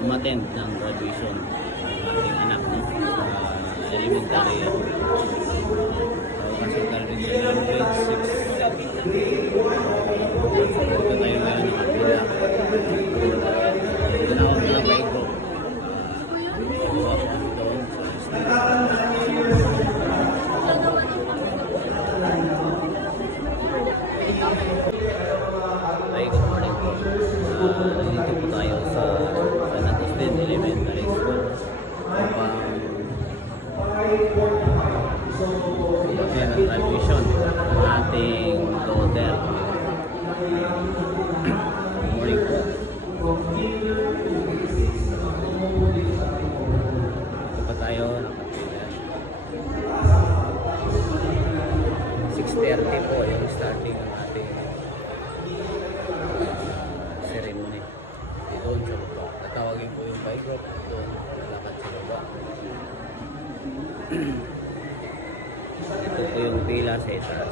umattend ng graduation ng ating anak, no? Elementary. Kasundan rin siya ng grade 6. Dito tayo ngayon ng kapila. Tinawag na by group. Doon sa Hi, good morning po. Nandito po tayo sa San Agustin Elementary School upang magkaroon ng graduation ng ating daughter. Good morning po. Ito pa tayo nakapila. 6:30 po yung starting ng ating ceremony. Doon sa baba. Tatawagin po yung bike group. Doon lalakad sa baba. Ito po yung pila sa itaas.